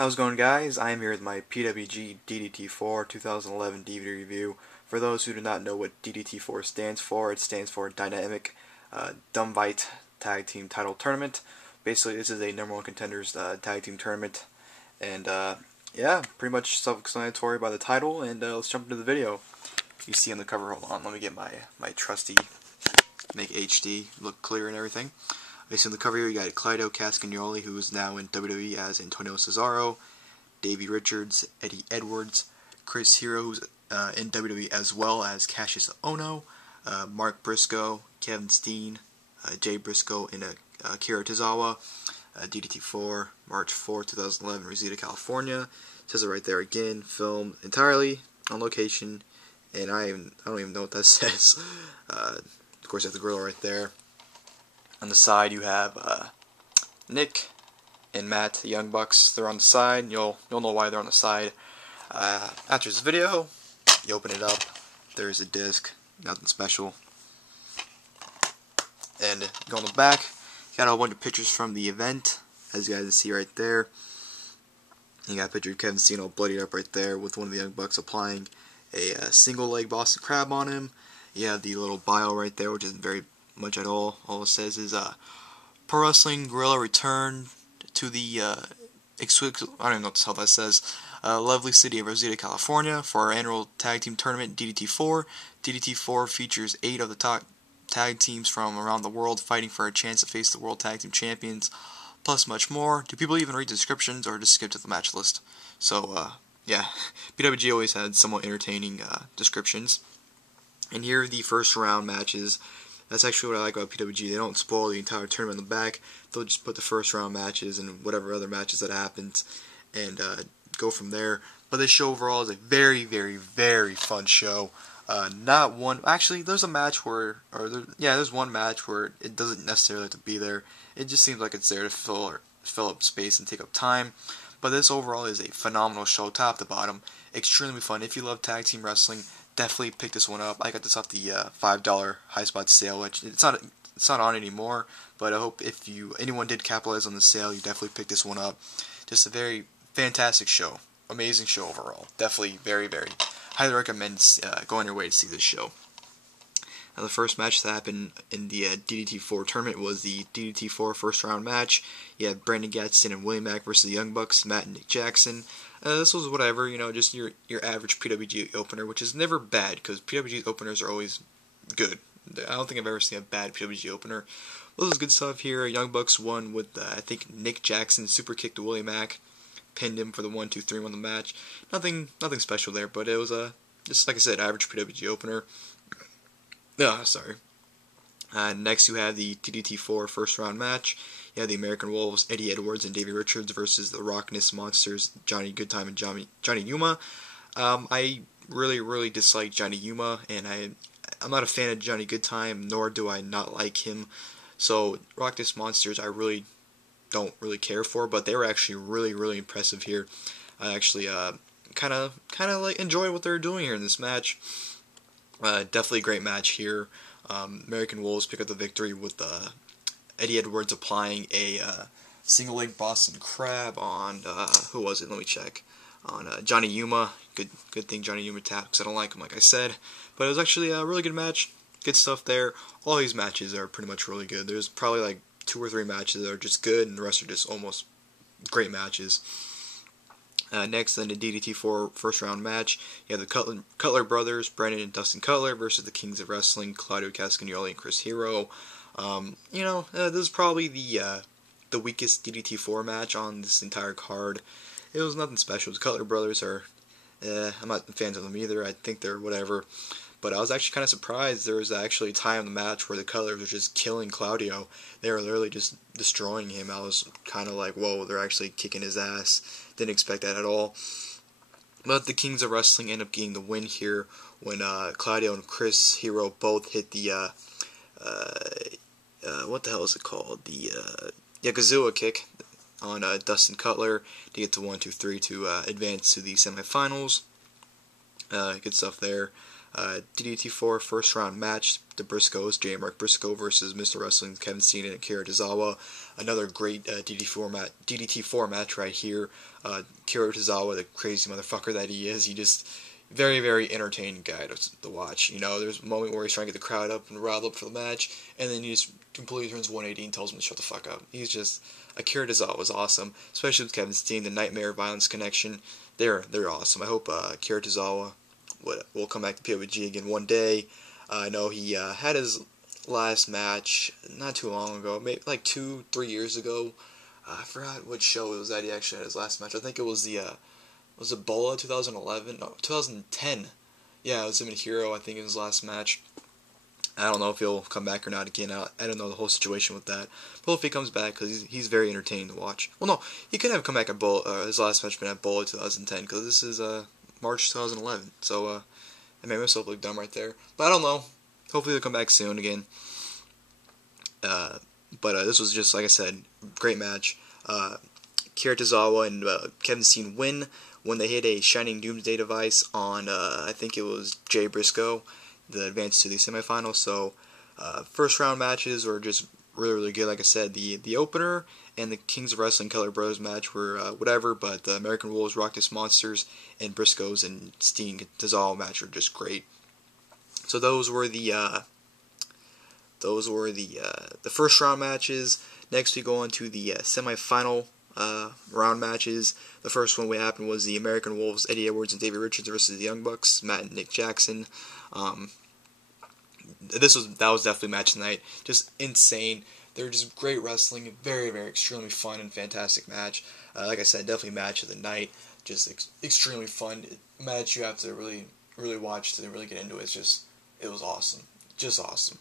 How's it going, guys? I am here with my PWG DDT4 2011 DVD review. For those who do not know what DDT4 stands for, it stands for Dynamic Dumbite Tag Team Title Tournament. Basically, this is a number one contenders tag team tournament, and yeah, pretty much self-explanatory by the title. And let's jump into the video. You see on the cover. Hold on, let me get my trusty make HD look clear and everything. You see on the cover here, you got Claudio Castagnoli, who is now in WWE as Antonio Cesaro, Davey Richards, Eddie Edwards, Chris Hero, who's in WWE as well as Cassius Ohno, Mark Briscoe, Kevin Steen, Jay Briscoe, and Akira Tozawa. DDT4, March 4, 2011, Reseda, California. It says it right there again. Filmed entirely on location, and I don't even know what that says. Of course, you have the gorilla right there. On the side, you have Nick and Matt, the Young Bucks. They're on the side. You'll know why they're on the side. After this video, you open it up. There's a disc. Nothing special. And go on the back. You got a whole bunch of pictures from the event, as you guys can see right there. You got a picture of Kevin Steen all bloodied up right there with one of the Young Bucks applying a single leg Boston Crab on him. You have the little bio right there, which isn't very much at all. All it says is Pro Wrestling Gorilla return to the I don't even know what the hell that says. Lovely city of Reseda, California for our annual tag team tournament DDT4. DDT4 features 8 of the top tag teams from around the world fighting for a chance to face the World Tag Team Champions, plus much more. Do people even read the descriptions or just skip to the match list? So yeah, PWG always had somewhat entertaining descriptions. And here are the first round matches. That's actually what I like about PWG. They don't spoil the entire tournament in the back. They'll just put the first round matches and whatever other matches that happens and go from there. But this show overall is a very, very, very fun show. Not one. Actually, there's a match where, there's one match where it doesn't necessarily have to be there. It just seems like it's there to fill up space and take up time. But this overall is a phenomenal show, top to bottom. Extremely fun. If you love tag team wrestling, definitely pick this one up. I got this off the $5 high spot sale, which it's not on anymore. But I hope if anyone did capitalize on the sale, you definitely pick this one up. Just a very fantastic show, amazing show overall. Definitely very, very highly recommend going your way to see this show. Now, the first match that happened in the DDT4 tournament was the DDT4 first round match. You had Brandon Gatson and Willie Mack versus the Young Bucks, Matt and Nick Jackson. This was whatever, just your average PWG opener, which is never bad, because PWG openers are always good. I don't think I've ever seen a bad PWG opener. Well, this is good stuff here. Young Bucks won with, I think, Nick Jackson super kicked to Willie Mack, pinned him for the 1-2-3 won the match. Nothing special there, but it was just like I said, average PWG opener. Sorry. Next, you have the DDT4 first round match. You have the American Wolves, Eddie Edwards and Davey Richards versus the RockNES monsters, Goodtime and Johnny Yuma. I really dislike Johnny Yuma, and I'm not a fan of Johnny Goodtime, nor do I not like him. So RockNES monsters, I really don't care for, but they were actually really impressive here. I actually kind of like enjoy what they're doing here in this match. Definitely a great match here. American Wolves pick up the victory with Eddie Edwards applying a single leg Boston Crab on who was it? Let me check. On Johnny Yuma. Good thing Johnny Yuma tapped, because I don't like him, like I said. But it was actually a really good match. Good stuff there. All these matches are pretty much really good. There's probably like 2 or 3 matches that are just good, and the rest are just almost great matches. Next, then the DDT4 first round match. You have the Cutler brothers, Brandon and Dustin Cutler, versus the Kings of Wrestling, Claudio Castagnoli and Chris Hero. This is probably the weakest DDT4 match on this entire card. It was nothing special. The Cutler brothers are, I'm not fans of them either. I think they're whatever. But I was actually kind of surprised. There was actually a time in the match where the Cutlers were just killing Claudio. They were literally just destroying him. I was kind of like, whoa, they're actually kicking his ass. Didn't expect that at all. But the Kings of Wrestling end up getting the win here when Claudio and Chris Hero both hit the, what the hell is it called? The Yakuza kick on Dustin Cutler to get to 1-2-3 to advance to the semifinals. Good stuff there. DDT4 first round match, the Briscoes, Briscoe versus Mr. Wrestling, Kevin Steen and Akira Tozawa. Another great DDT4 match right here. Akira Tozawa, the crazy motherfucker that he is, he just very, very entertaining guy to watch. You know, there's a moment where he's trying to get the crowd up and riled up for the match, and then he just completely turns 180 and tells him to shut the fuck up. He's just, Akira Tozawa was awesome, especially with Kevin Steen, the Nightmare Violence connection. They're awesome. I hope Akira Tozawa will come back to PWG again one day. I know he had his last match not too long ago, maybe like 2-3 years ago. I forgot what show it was that he actually had his last match. I think it was the was it Bola 2011? No, 2010. Yeah, it was him and Hero, I think, in his last match. I don't know if he'll come back or not again. I don't know the whole situation with that. But if he comes back, because he's very entertaining to watch. Well, no, he could have come back at Bola, his last match been at Bola 2010, because this is March 2011. So I made myself look dumb right there. But I don't know. Hopefully they'll come back soon again. But this was just, like I said, great match. Akira Tozawa and Kevin Steen win when they hit a Shining Doomsday device on, I think it was Jay Briscoe, the advance to the semifinals. So first round matches were just really, really good. Like I said, the opener and the Kings of Wrestling Cutler Bros match were whatever, but the American Wolves, RockNES Monsters, and Briscoes and Steen Tozawa match were just great. So those were the first round matches. Next we go on to the semifinal round matches. The first one we happened was the American Wolves, Eddie Edwards and Davey Richards versus the Young Bucks, Matt and Nick Jackson. That was definitely match tonight. Just insane. They were just great wrestling. Very, very extremely fun and fantastic match. Like I said, definitely match of the night. Just extremely fun match. You have to really, really watch to really get into it. It was awesome. Just awesome.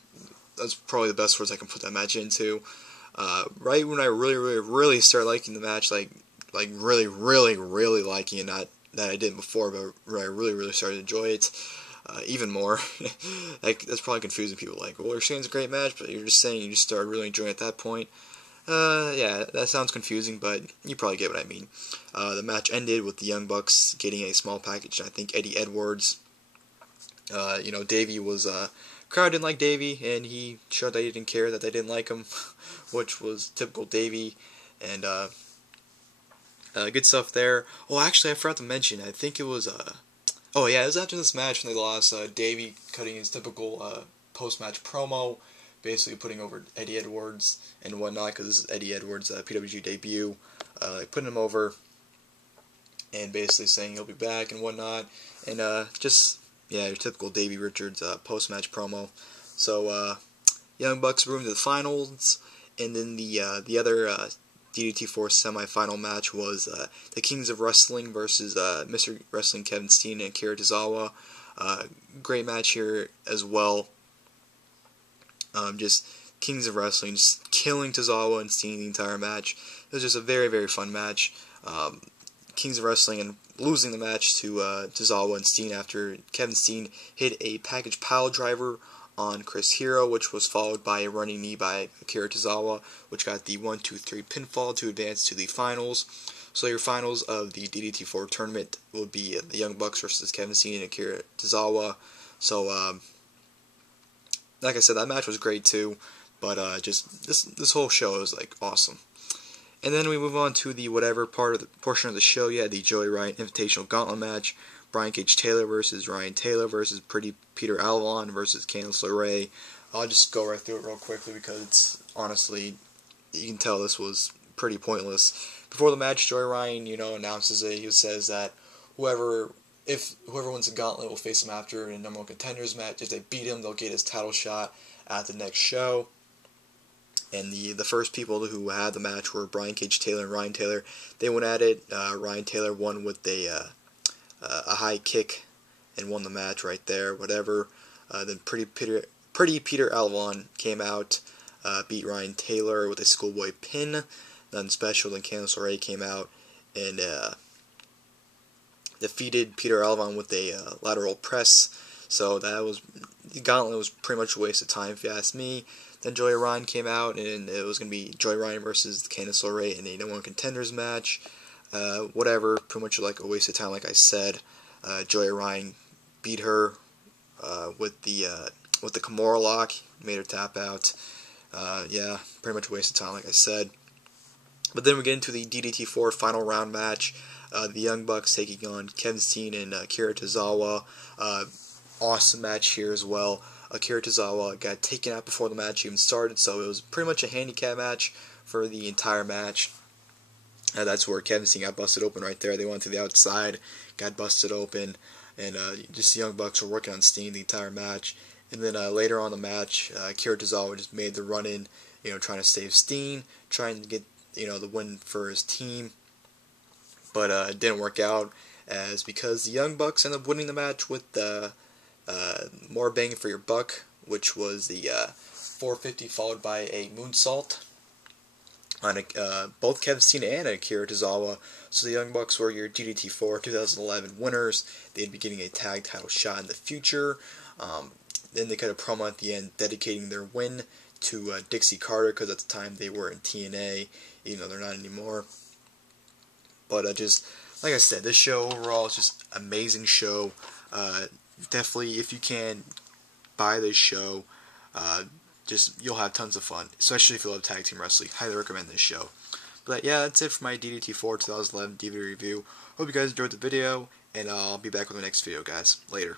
That's probably the best words I can put that match into. Right when I really, really, really started liking the match, like really, really, really liking it, not that I didn't before, but I really, really started to enjoy it even more. Like, that's probably confusing people. Like, well, you're saying it's a great match, but you're just saying you just started really enjoying it at that point. Yeah, that sounds confusing, but you probably get what I mean. The match ended with the Young Bucks getting a small package. I think Eddie Edwards, Davey was, crowd didn't like Davey, and he showed that he didn't care that they didn't like him, which was typical Davey, and, good stuff there. Oh, actually, I forgot to mention, I think it was, it was after this match when they lost, Davey cutting his typical, post-match promo, basically putting over Eddie Edwards and whatnot, because this is Eddie Edwards' PWG debut, putting him over, and basically saying he'll be back and whatnot, and, your typical Davey Richards post-match promo. So, Young Bucks moved to the finals, and then the other DDT4 semi-final match was the Kings of Wrestling versus Mr. Wrestling Kevin Steen and Akira Tozawa. Great match here as well. Just Kings of Wrestling just killing Tozawa and Steen the entire match. It was just a very, very fun match. Kings of Wrestling and losing the match to Tozawa and Steen after Kevin Steen hit a package pile driver on Chris Hero, which was followed by a running knee by Akira Tozawa, which got the 1-2-3 pinfall to advance to the finals. So your finals of the DDT4 tournament will be the Young Bucks versus Kevin Steen and Akira Tozawa. So, like I said, that match was great too, but just this whole show is like awesome. And then we move on to the whatever portion of the show. You had the Joey Ryan Invitational Gauntlet match. Brian Cage Taylor versus Ryan Taylor versus Pretty Peter Avalon versus Candice LeRae. I'll just go right through it real quickly because it's honestly, you can tell this was pretty pointless. Before the match, Joey Ryan, announces it. He says that whoever wins the Gauntlet will face him after in a number one contenders match. If they beat him, they'll get his title shot at the next show. And the first people who had the match were Brian Cage Taylor and Ryan Taylor. They went at it. Ryan Taylor won with a high kick and won the match right there. Whatever. Then Pretty Peter Avalon came out, beat Ryan Taylor with a schoolboy pin. Nothing special. Then Candice LeRae came out and defeated Peter Avalon with a lateral press. So the Gauntlet was pretty much a waste of time if you ask me. Then Joey Ryan came out, and it was going to be Joey Ryan versus Candice LeRae in a No One Contenders match. Whatever, pretty much like a waste of time, like I said. Joey Ryan beat her with the Kimura lock, made her tap out. Yeah, pretty much a waste of time, like I said. But then we get into the DDT4 final round match. The Young Bucks taking on Kevin Steen and Akira Tozawa. Awesome match here as well. Akira Tozawa got taken out before the match even started, so it was pretty much a handicap match for the entire match. That's where Kevin Steen got busted open right there. They went to the outside, got busted open, and just the Young Bucks were working on Steen the entire match. And then later on in the match, Akira Tozawa just made the run in, trying to save Steen, trying to get the win for his team. But it didn't work out, as because the Young Bucks ended up winning the match with more bang for your buck, which was the 450 followed by a moonsault on both Kevin Steen and Akira Tozawa. So the Young Bucks were your DDT4 2011 winners. They'd be getting a tag title shot in the future. Then they cut a promo at the end dedicating their win to Dixie Carter, because at the time they were in TNA, even though they're not anymore. But just like I said, this show overall is just amazing show. Definitely, if you can buy this show, you'll have tons of fun, especially if you love tag team wrestling. Highly recommend this show. But yeah, that's it for my DDT4 2011 DVD review. Hope you guys enjoyed the video, and I'll be back with the next video, guys. Later.